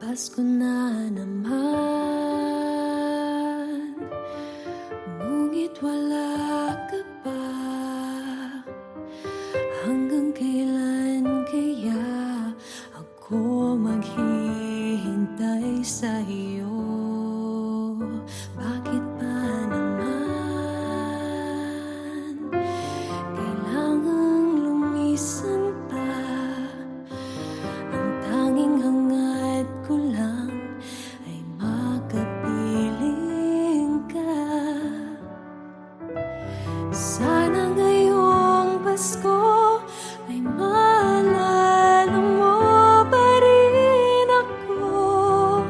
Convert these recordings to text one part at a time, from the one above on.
Pasko na naman, ngunit wala ka pa. Hanggang kailan kaya ako maghihintay sa iyo? Bakit ba naman kailangang lumisan pa? Ang tanging hangad ko lang ay makapiling ka. Sana ngayong Pasko ay maalala mo pa rin ako.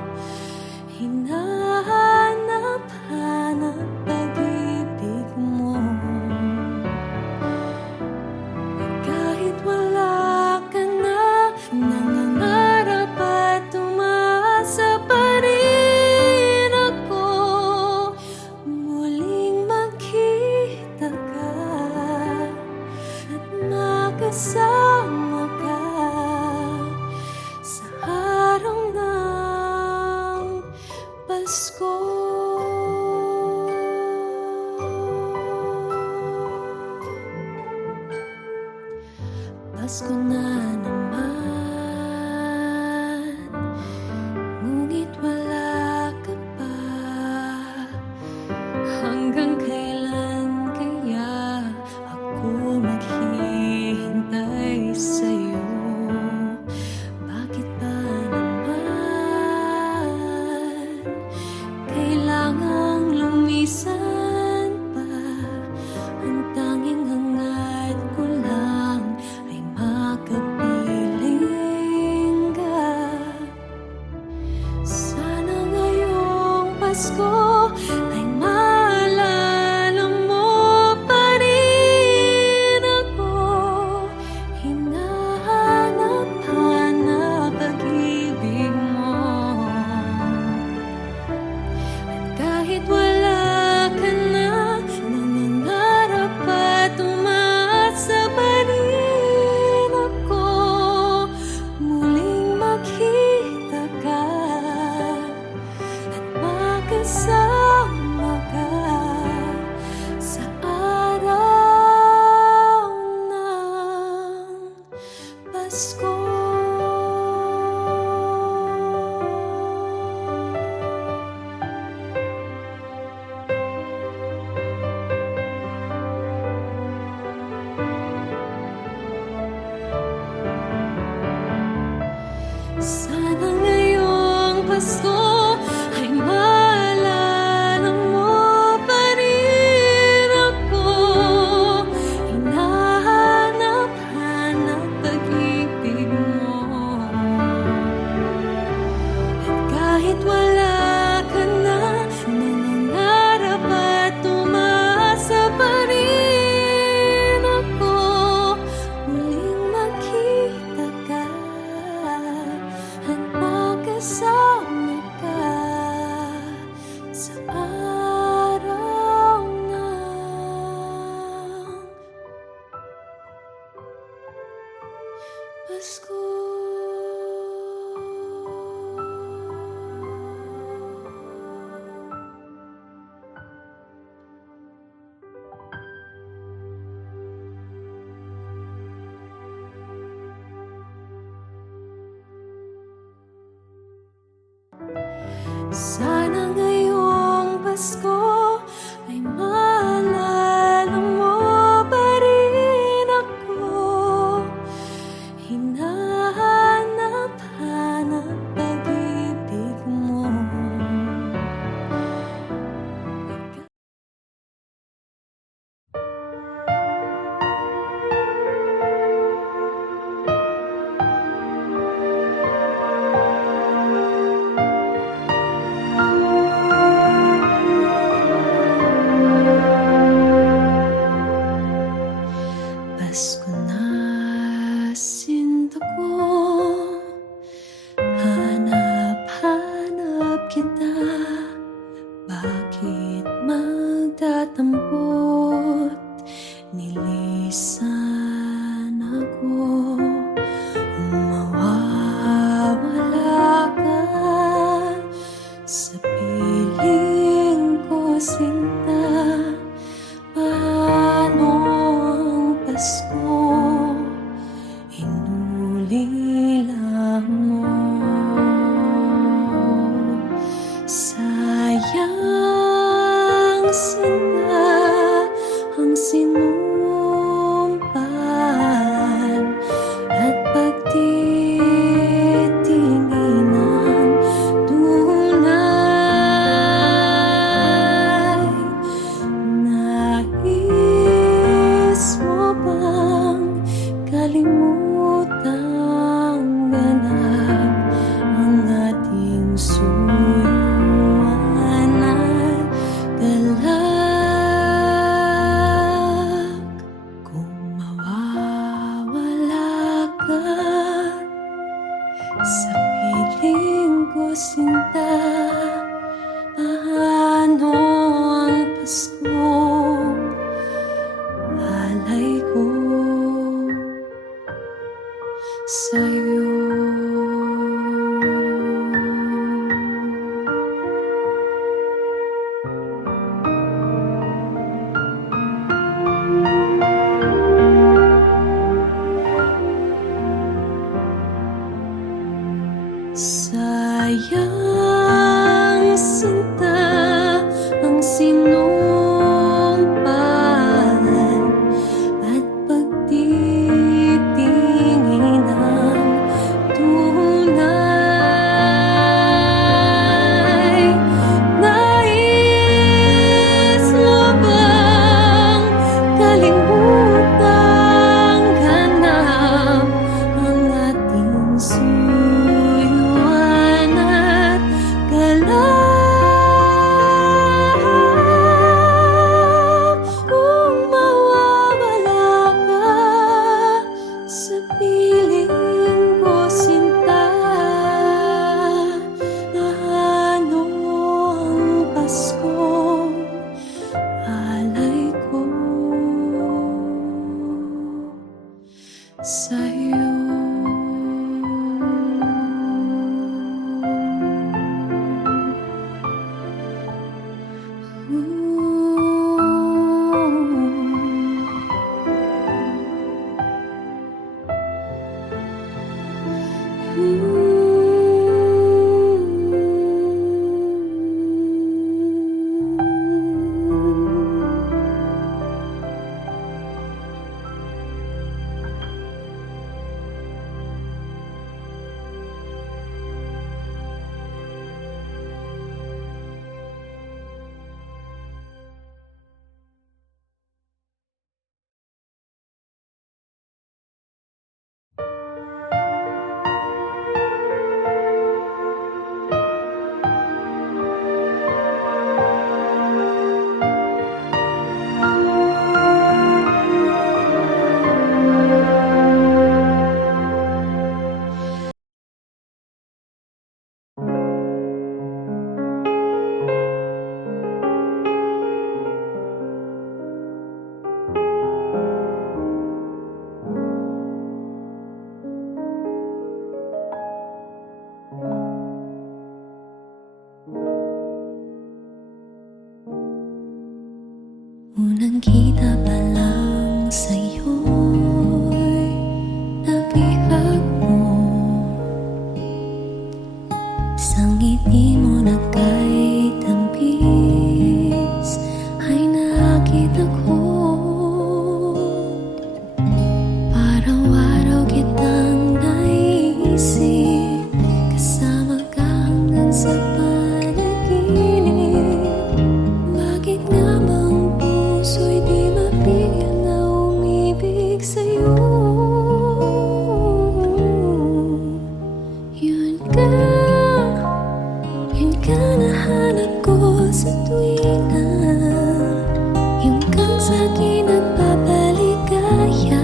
Hinahanap-hanap pag-ibig mo. Kahit wala ka na, nangangarap at umasa pa rin ako. Muling magkita ka at makasama ka sa araw ng Pasko. Pasko na naman, ngunit wala ka pa. Hanggang kailan kaya ako maghihintay sa'yo? Bakit ba naman kailangang lumisan pa? Ang tanging hangad ko lang ay makapiling ka. Sana ngayong Pasko ay maalala mo pa rin ako. Hinahanap-hanap pag-ibig mo. At kahit wala ka na, nangangarap at umasa pa rin ako. Muling makita ka at makasama ka sa araw ng Pasko. Sana ngayong Pasko ay maalala mo pa rin ako. Hinahanap-hanap pag-ibig mo. At kahit wala ka na, nangangarap at umasa pa rin ako. Muling makita ka at makasama ka sa araw ng Pasko. Sana ngayong Pasko ay maalala mo pa rin ako. Hinahanap-hanap pag-ibig mo. sinta, paano ang Pasko? Alay ko sa'yo. Sayang sinta ang sinumpaan at pagtitingin ng tunay. Nais mo bang kalimutang ganap ang ating suyuan at galak? Kung mawawala ka sa piling ko, sinta, paano ang Pasko? Alay ko sa'yo. Unang kita pa lang sa'yo'y nabihag mo. Sa ngiti mo na kay tampis ay nakita ko. Araw-araw kitang naisip, kasama ka hanggang sa panaginip. Bakit nga bang puso'y di mapigil na umibig sa'yo? Yun ka nahanap ko sa tuwina, yung kang sa'kin nagpapaligaya.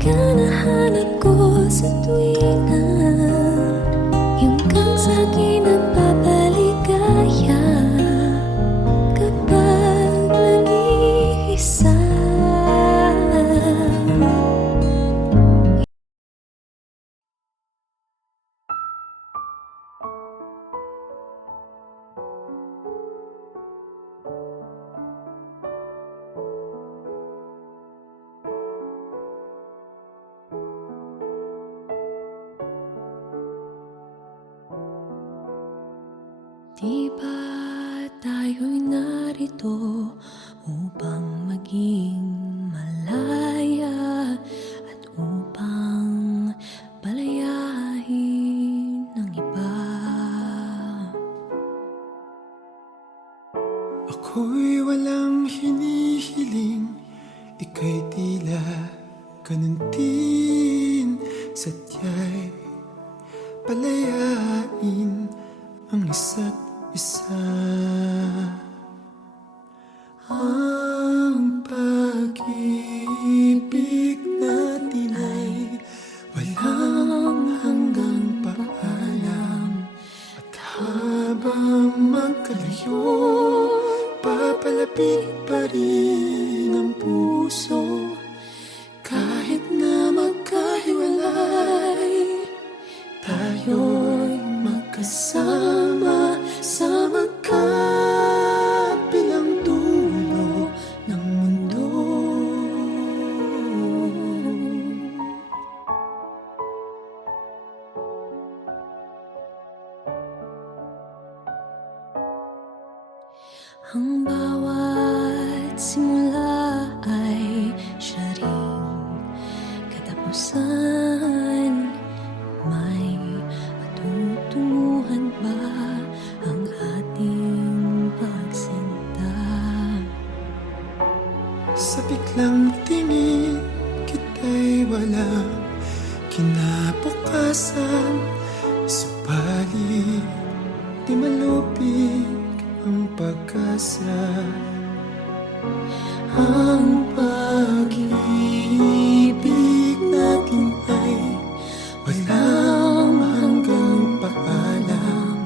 ka nahanap ko sa tuwingan, yung kang sa'kin nagpapaligaya kapag nag-iisa. Di ba tayo'y narito upang maging malaya at upang palayain ng iba? Ako'y walang hinihiling, ika'y tila ganun din. Sadya'y palayain ang isa't isa. Ang pag-ibig natin ay walang hanggang paalam, at habang magkalayo, papalapit pa rin ang puso. Kahit na magkahiwalay, tayo'y magkasama sa magkabilang dulo ng mundo. Ang bawat simula ay siya ring katapusan. May matutunguhan ba ang ating pagsinta? Sa biglang tingin kita'y walang kinabukasan, subalit di malupig ang pag-asa. Ang pag-ibig natin ay walang hanggang paalam,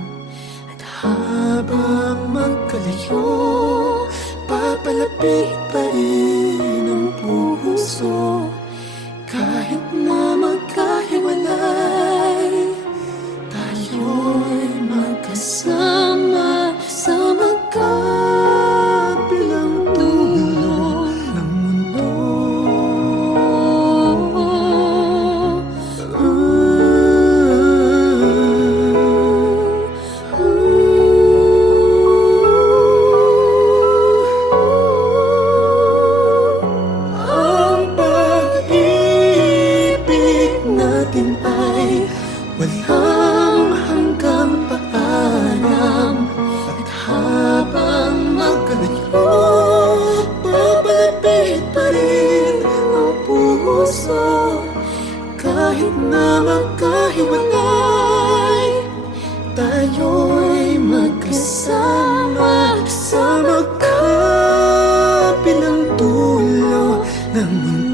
at habang magkalayo, papalapit pa rin ang puso. Kahit na magkahiwalay, tayo'y magkasama sa magkabilang dulo ng mundo. Ang pag-ibig natin ay walang hanggang paalam, at habang magkalayo, papalapit pa rin ang puso. Kahit na magkahiwalay, tayo'y magkasama sa magkabilang dulo ng mundo.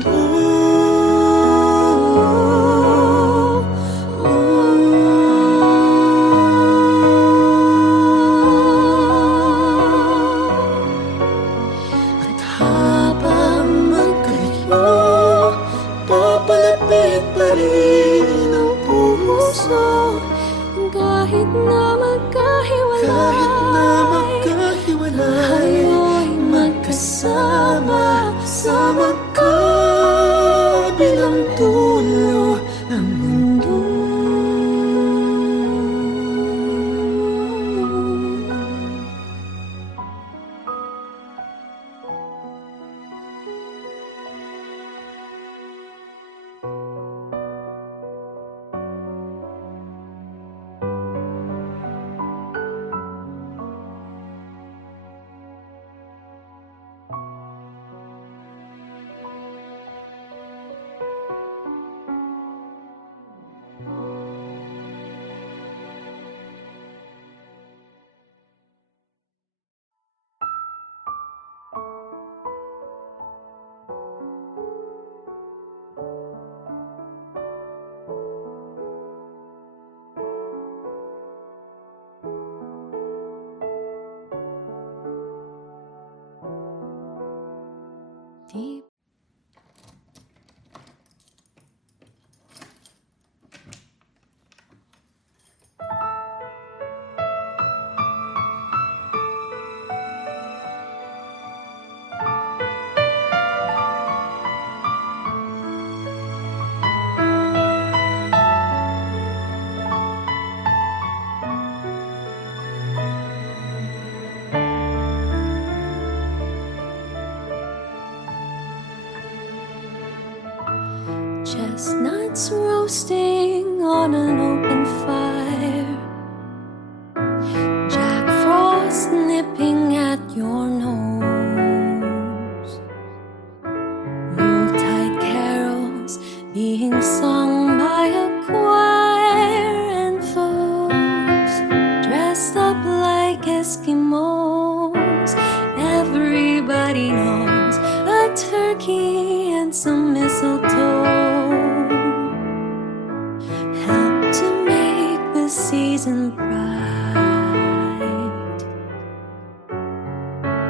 At habang magkalayo, papalapit pa rin ang puso. Kahit na Kahit na magkahiwalay, magkahiwalay, tayo'y magkasama sa magkabilang dulo ng mundo. deep. Chestnuts roasting on an open fire, Jack Frost nipping at your nose, Yuletide carols being sung by a choir, and folks dressed up like Eskimos. Everybody knows a turkey and some mistletoe season bright.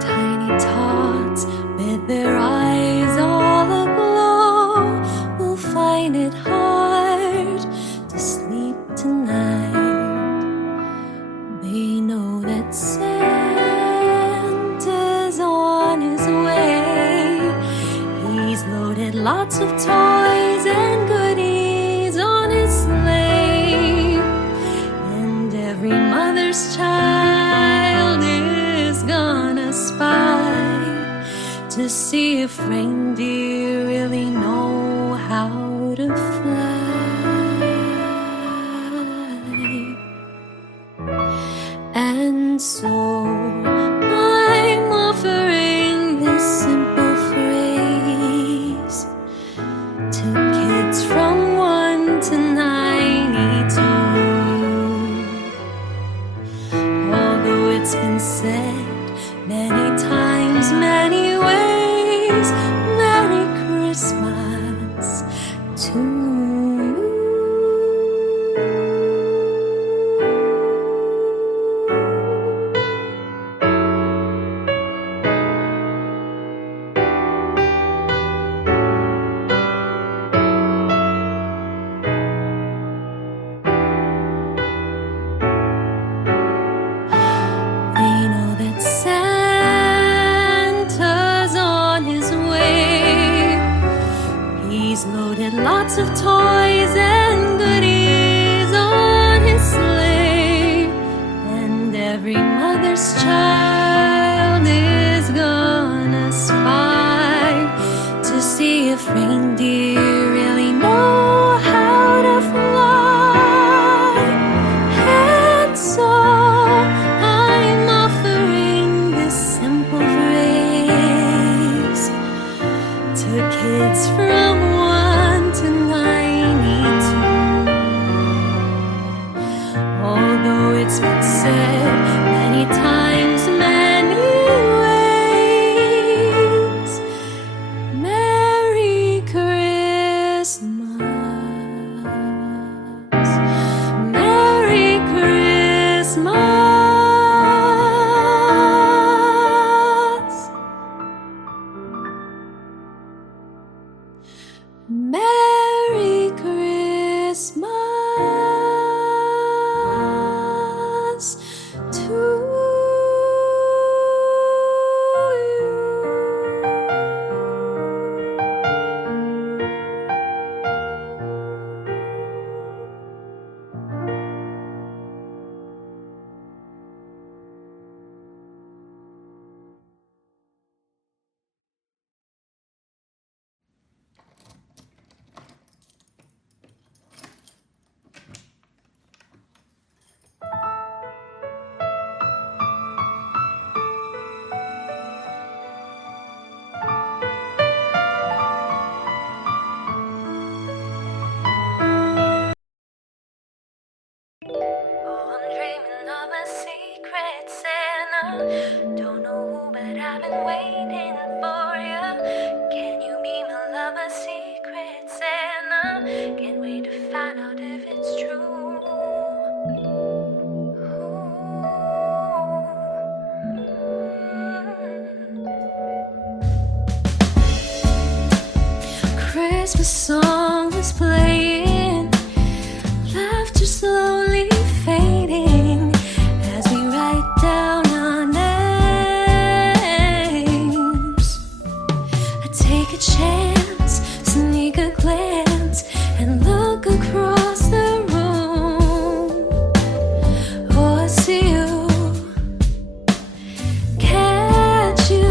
Tiny tots with their eyes all aglow will find it hard to sleep tonight. They know that Santa's on his way. He's loaded lots of toys and goodies on his sleigh. Every mother's child is gonna spy to see if reindeer really know how to fly. And so I'm offering this simple phrase to kids from 1 to 92. It's been said many times, many ways. Merry Christmas to you. He's loaded lots of toys and goodies on his sleigh, and every mother's child is gonna spy to see if reindeer really know how to fly. And so I'm offering this simple phrase to kids from 1 to 92. Although it's been said many times, many ways, Merry Christmas, Merry Christmas. Merry Christmas to you. Christmas song was playing, laughter slowly fading as we write down our names. I take a chance, sneak a glance, and look across the room. Oh, I see you. Catch you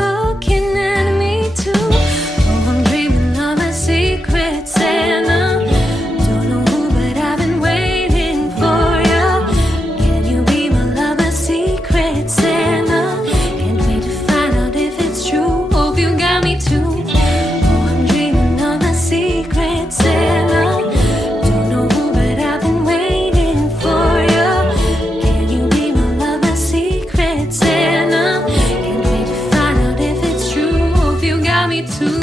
looking at me too. Oh, I'm dreaming of a secret Santa. Don't know who, but I've been waiting for you. Can you be my lover, secret Santa? Can't wait to find out if it's true. Hope you got me too. Oh, I'm dreaming of a secret Santa. Don't know who, but I've been waiting for you. Can you be my lover, secret Santa? Can't wait to find out if it's true. Hope you got me too.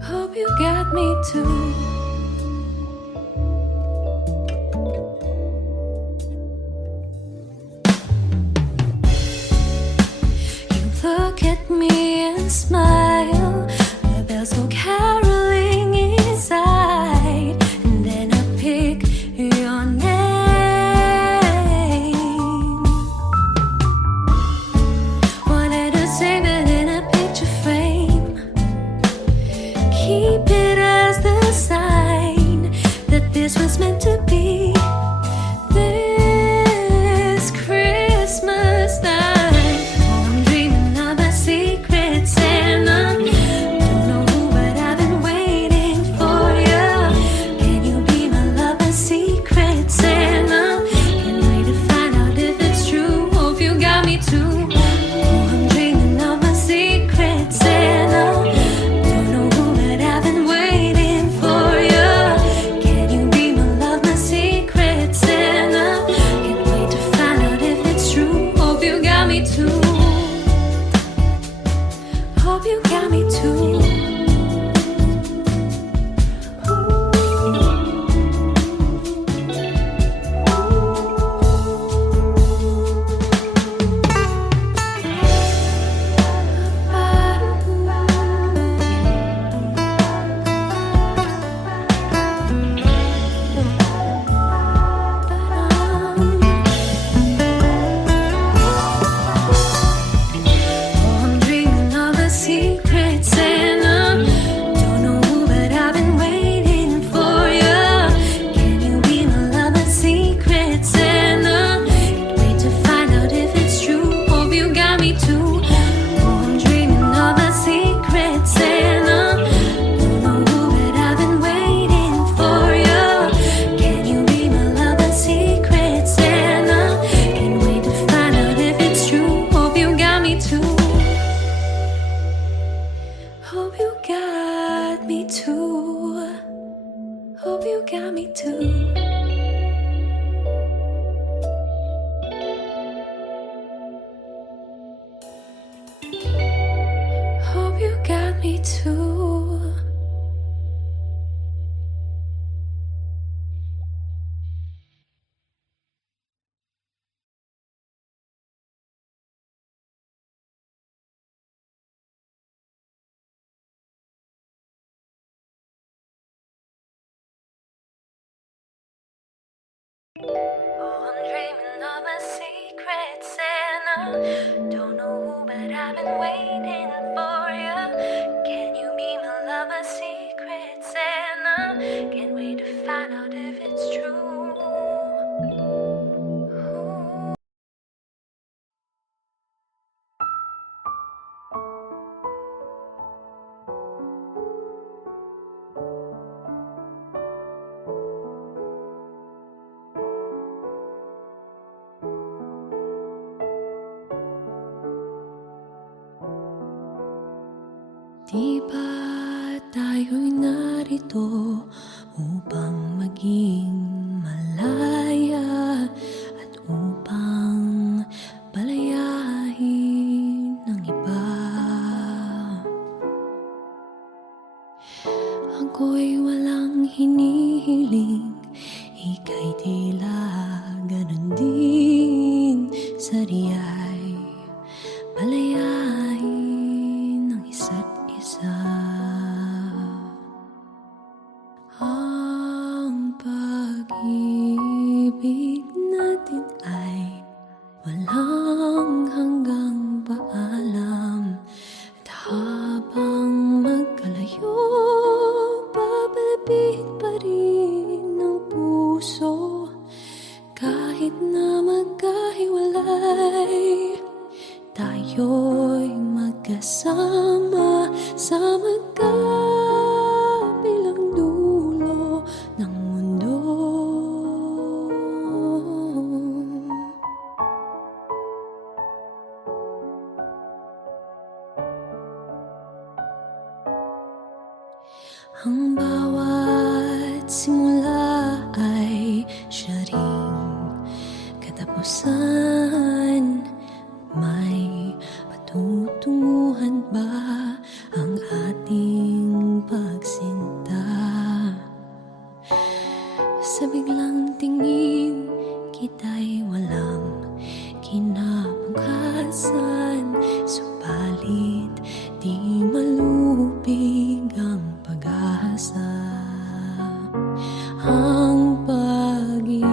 Hope you got me too. You look at me and smile. The bells go caroling inside, and then I pick your name. Wanted to save it in a picture frame. Keep it as the sign that this was meant to be. This Christmas night, oh, I'm dreaming of a secret Santa. Don't know who, but I've been waiting for you. Can you be my lover, secret Santa? Can't wait to find out if it's true. Hope you got me too. Oh, I'm dreaming of a secret Santa. Don't know who, but I've been waiting for you. Can you be my lover, secret Santa? Can't wait to find out if it's true. Hope you got me too. Hope you got me too. Oh, I'm dreaming of a secret Santa. Don't know who, but I've been waiting for you. Can you be my lover, secret Santa? Can't wait to find out if it's true. Hope you got me too. Oh, I'm dreaming of a secret Santa. Don't know who, but I've been waiting for you. Can you be my lover, secret Santa? Can't wait to find out if it's true. Hope you got me too. Hope you got me too. Hope you got me too. Hope you got me too. Oh, I'm dreaming of a secret Santa. Don't know who, but I've been waiting for you. Can you be my lover, secret Santa? Can't wait to find out if it's true. Di ba tayo'y narito upang maging malaya at upang palayain ng iba? Ako'y walang hinihiling, ika'y tila ganun din. Sariya'y tayo'y magkasama sa magkabilang dulo ng mundo. Ang bawat simula ay siya ring katapusan. May patutunguhan ba ang ating pagsinta? Sa biglang tingin, kita'y walang kinabukasan. Subalit di malubig ang pag-asa. Ang pag-ibig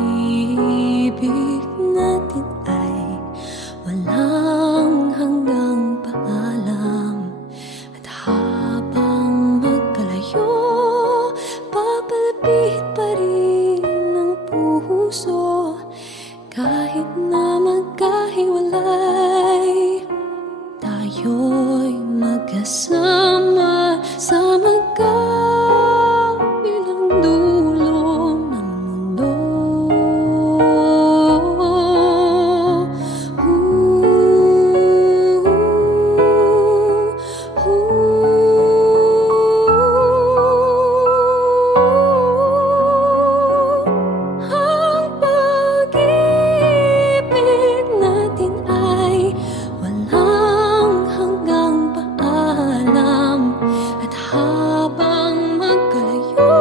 natin ay walang hanggang paalam. At habang magkalayo, papalapit pa rin ang puso. Kahit na magkahiwalay, tayo'y magkasama sa magkabilang dulo ng mundo. Ang pag-ibig natin ay walang hanggang paalam. At habang magkalayo,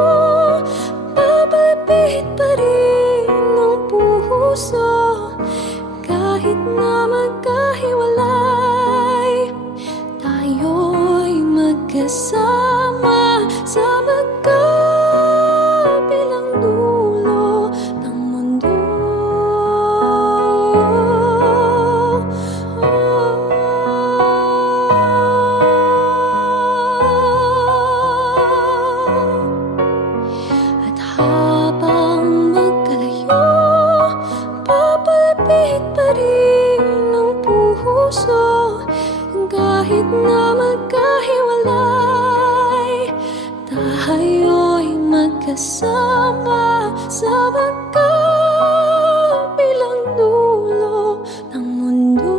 papalapit pa rin ang puso. Kahit na magkahiwalay, tayo'y magkasama sa magkabilang dulo ng mundo. At habang magkalayo, papalapit pa rin ang puso. Kahit na magkahiwalay, tayo'y magkasama sa magkabilang dulo ng mundo.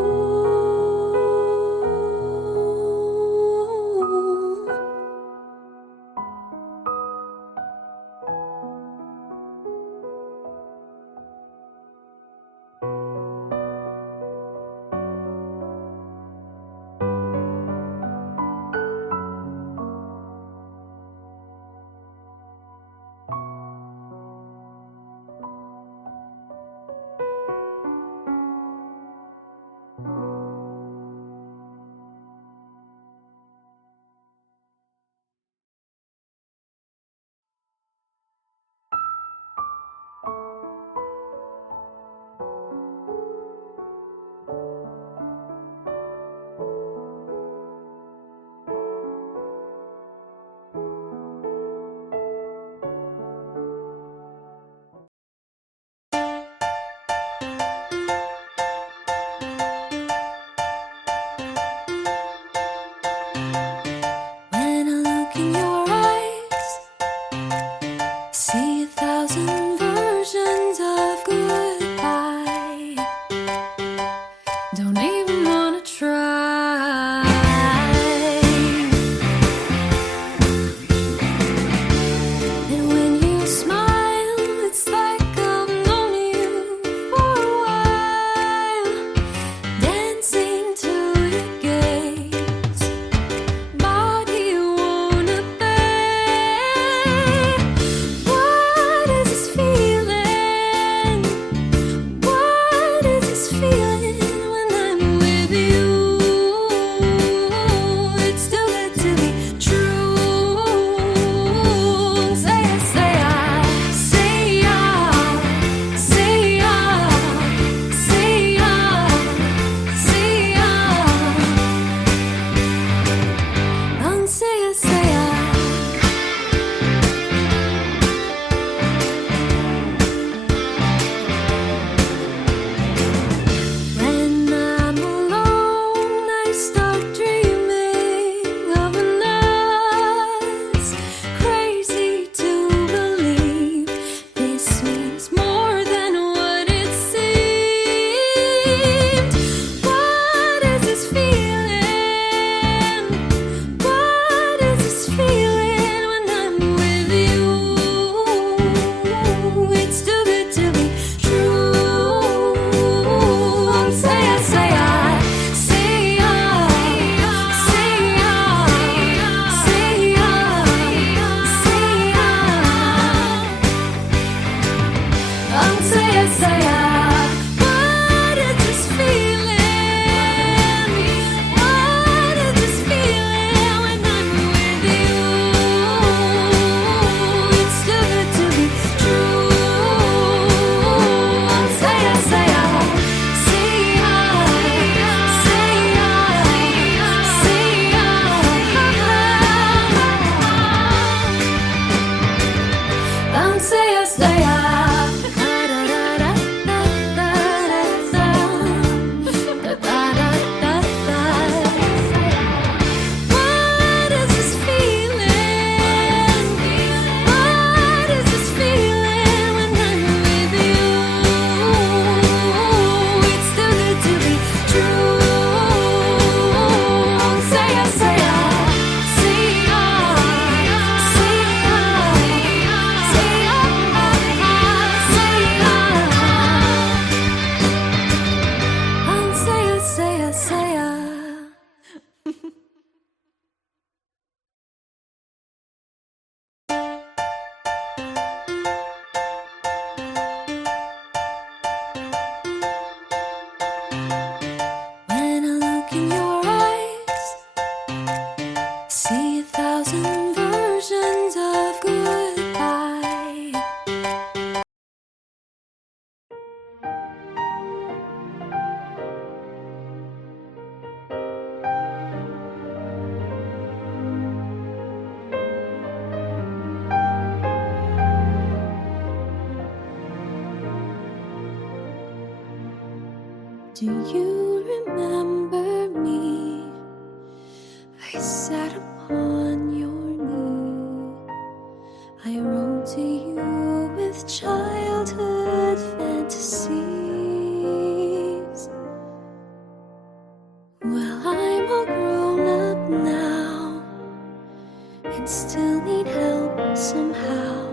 look in your eyes. See 1,000 versions of goodbye. Do you remember me? I sat upon your knee. I wrote to you with childhood fantasies. Well, I'm all grown up now and still need help somehow.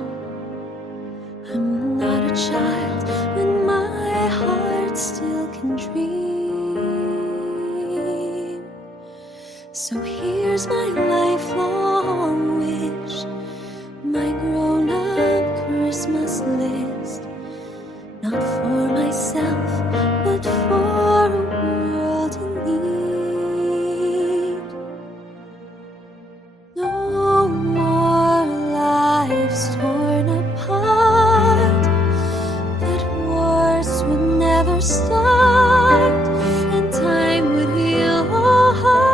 I'm not a child when my heart still can dream. So here's my lifelong wish, my grown-up Christmas list. Not for myself, but for a world in need. No more lives torn apart, that wars would never start, and time would heal all hearts,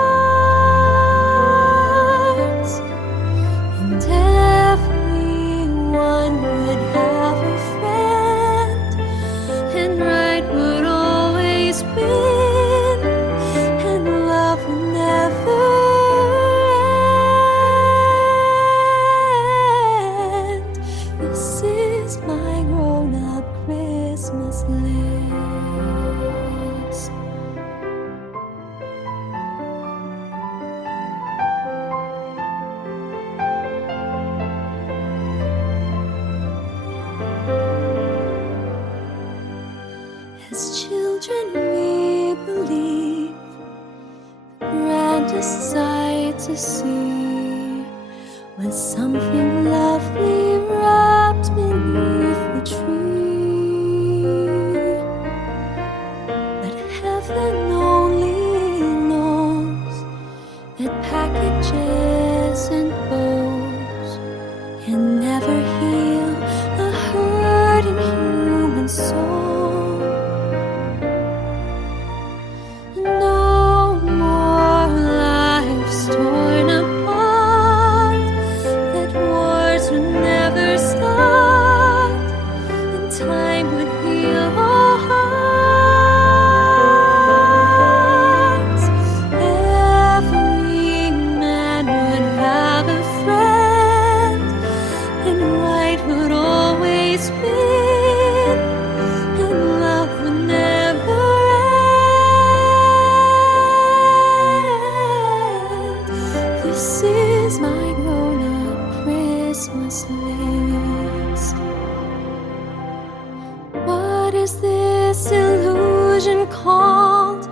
and everyone would have a friend, and right would always win, and love would never end. This is my grown-up Christmas list. As children we believe the grandest sight to see was something lovely wrapped beneath the tree. But heaven only knows that packages and bows can never heal a hurting human soul. No more lives torn apart, that wars would never start, and time would heal all hearts. Every man would have a friend, and right would always win, and love would never end. This is my grown-up Christmas list. What is this illusion called?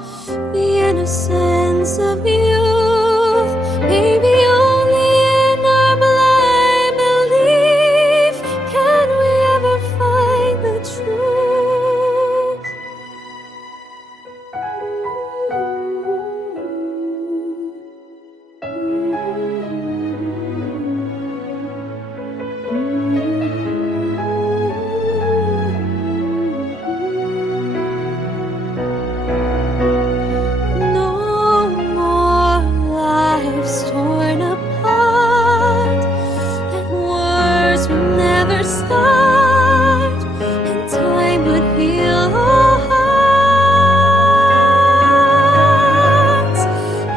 The innocence of youth. Maybe only in our blind belief can we ever find the truth. No more lives torn apart, that wars would never start, and time would heal all hearts.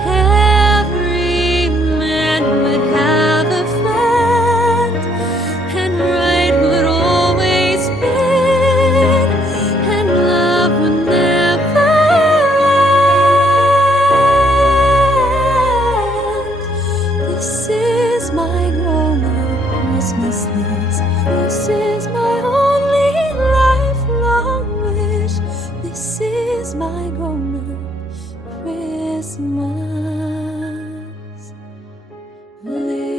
Every man would have a friend, and right would always win, and love would never end. This is my grown-up Christmas list. This is my only lifelong wish. This is my grown-up Christmas list.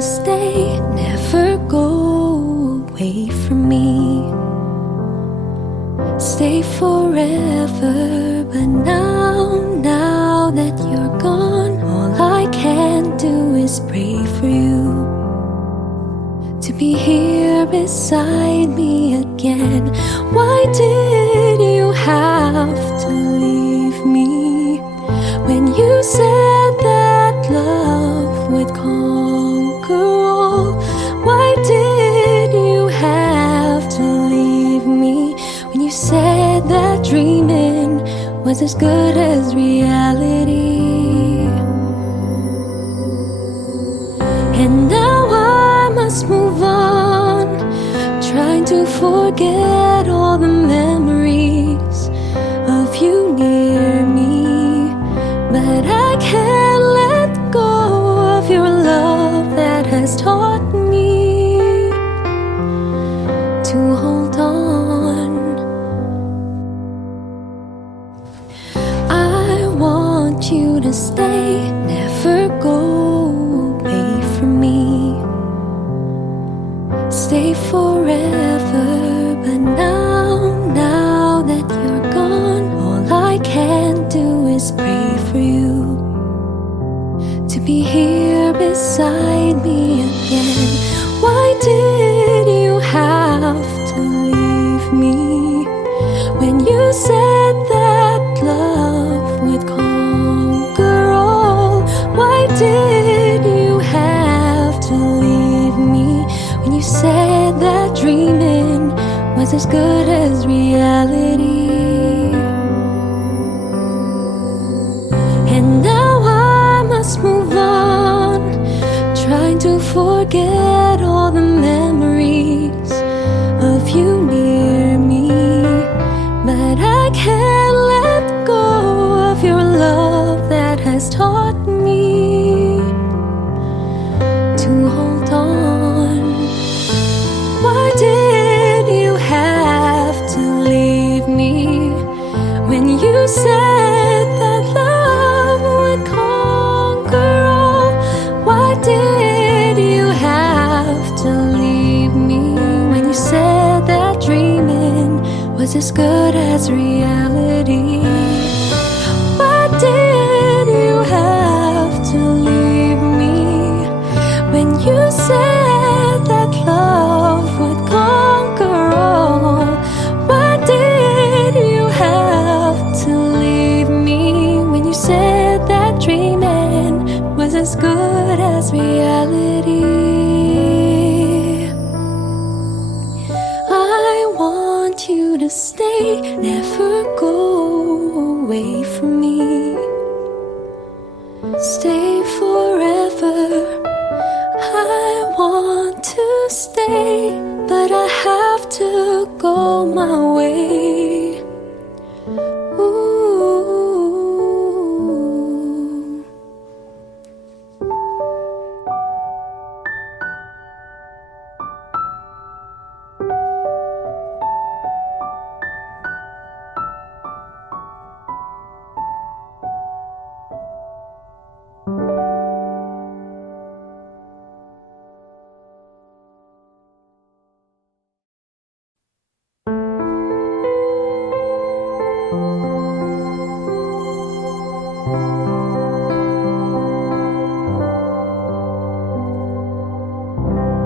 to stay, never go away from me. Stay forever, but now that you're gone, all I can do is pray for you to be here beside me again. Why did you have to leave me when you said that love would conquer all? Why did you have to leave me when you said that dreaming was as good as reality? And now I must move on, trying to forget all the memories of you near me. But I can't let go of your love that has taught me to hold on. I want you to stay, never go away from me. Stay forever, but now that you're gone, all I can do is pray for you to be here beside me again. Why did you have to leave me when you said that love would conquer all? Why did you have to leave me when you said that dreaming was as good as reality? And now I must move on, trying to forget all the memories of you near me. But I can't let go of your love that has taught me to hold on. Why did you have to leave me when you said that love would conquer all? Why did you have to leave me when you said that dreaming was as good as reality? Why did you have to leave me when you said that love would conquer all? Why did you have to leave me when you said that dreaming was as good as reality? I want you to stay, never go away from me. Stay forever. I want to stay, but I have to go my way. Ooh.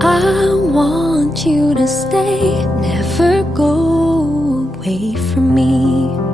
I want you to stay, never go away from me.